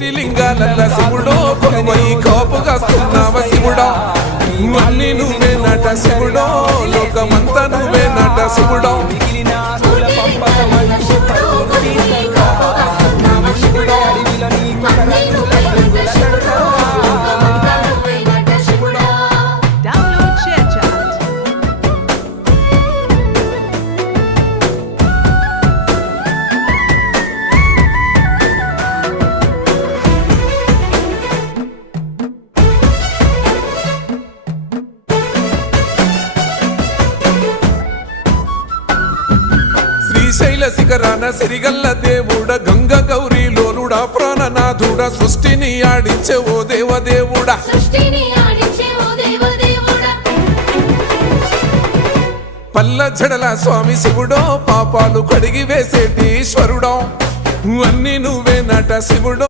కోటి లింగాలల్ల శివుడో కొలువై కాపుగాస్తున్నావ శివుడా అన్ని నువ్వే నట శివుడో లోకమంతా నువ్వే నట శివుడో శ్రీశైల శిఖరాన సిరిగల్ల దేవుడ గంగ గౌరీ లోలుడా ప్రాణనాథుడా సృష్టిని ఆడించే ఓ దేవదేవుడా పల్ల జడల స్వామి శివుడో పాపాలు కడిగి వేసేటి ఈశ్వరుడో అన్ని నువ్వే నట శివుడో